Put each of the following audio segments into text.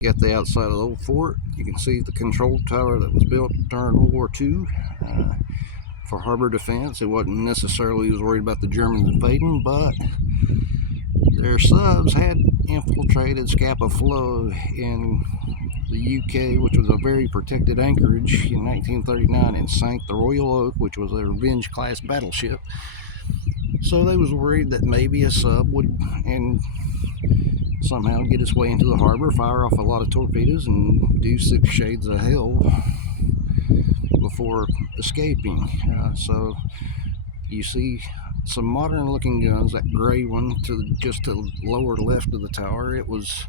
Got the outside of the old fort. You can see the control tower that was built during World War II for harbor defense. It wasn't necessarily worried about the Germans invading, but their subs had infiltrated Scapa Flow in the UK, which was a very protected anchorage in 1939, and sank the Royal Oak, which was a Revenge class battleship. So they was worried that maybe a sub would somehow get its way into the harbor, fire off a lot of torpedoes, and do 6 shades of hell before escaping. So you see some modern looking guns. That gray one just to the lower left of the tower, it was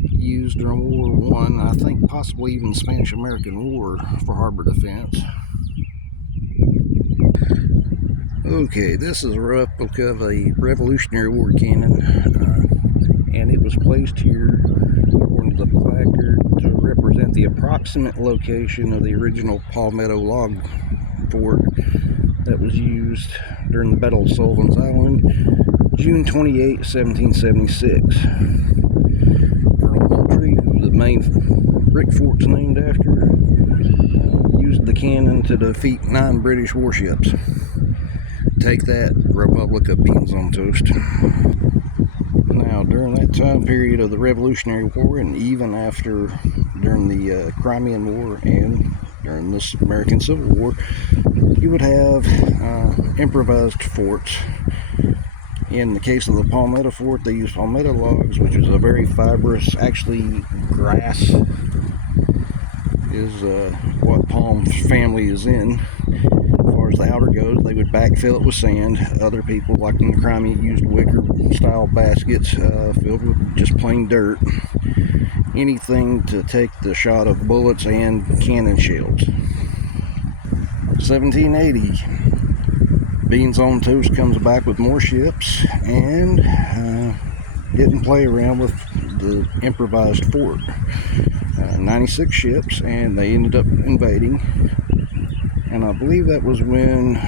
used during World War I, I think possibly even Spanish-American War, for harbor defense. Okay, this is a replica of a Revolutionary War cannon, and it was placed here according to the placard to represent the approximate location of the original Palmetto log fort that was used during the Battle of Sullivan's Island, June 28, 1776. Colonel Moultrie, who the main brick fort's named after, used the cannon to defeat 9 British warships. Take that, Republic of Beans on Toast. Now, during that time period of the Revolutionary War, and even after, during the Crimean War and during this American Civil War, you would have improvised forts. In the case of the Palmetto Fort, they used palmetto logs, which is a very fibrous, actually grass is what palm family is in. As far as the outer goes, they would backfill it with sand. Other people, like in the Crimea, used wicker style baskets filled with just plain dirt. Anything to take the shot of bullets and cannon shells. 1780, Beans on Toast comes back with more ships and didn't play around with the improvised fort. 96 ships, and they ended up invading. And I believe that was when,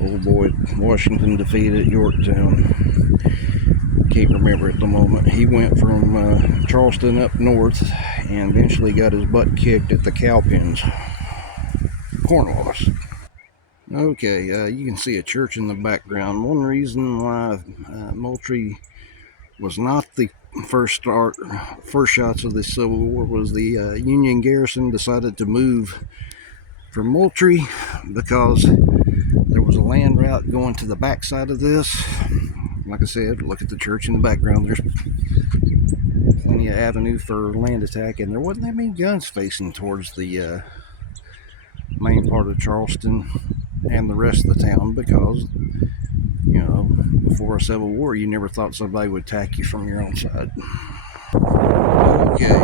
old boy, Washington defeated Yorktown. Can't remember at the moment. He went from Charleston up north and eventually got his butt kicked at the Cowpens, Cornwallis. Okay, you can see a church in the background. One reason why Moultrie was not the first shots of the Civil War was the Union garrison decided to move from Moultrie because there was a land route going to the backside of this. Like I said, look at the church in the background. There's plenty of avenue for land attack, and there wasn't that many guns facing towards the main part of Charleston and the rest of the town because, you know, before a Civil War, you never thought somebody would attack you from your own side. Okay,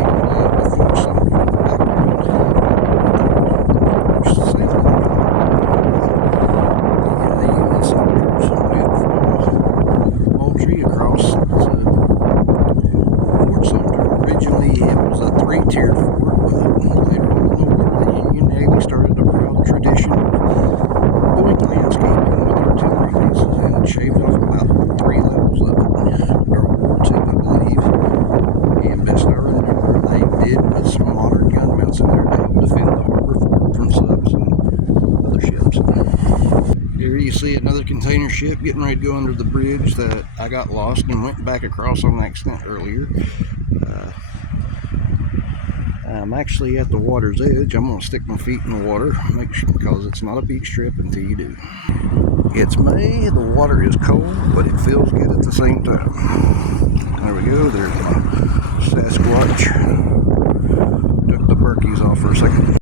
before some the Union soldiers went from Moultrie across to Fort Sumter. Originally, it was a 3-tier fort, but later on in the war, the Union Navy started a proud tradition of doing landscaping with artillery pieces and shaved off about 3 levels of it during World War II, I believe. And best I remember, they did put some modern gun mounts in there to help defend the harbor fort from subs and other ships. Here you see another container ship getting ready to go under the bridge that I got lost and went back across on accident earlier. I'm actually at the water's edge. I'm going to stick my feet in the water, make sure, because it's not a beach trip until you do. It's May, the water is cold, but it feels good at the same time. There we go, there's my Sasquatch.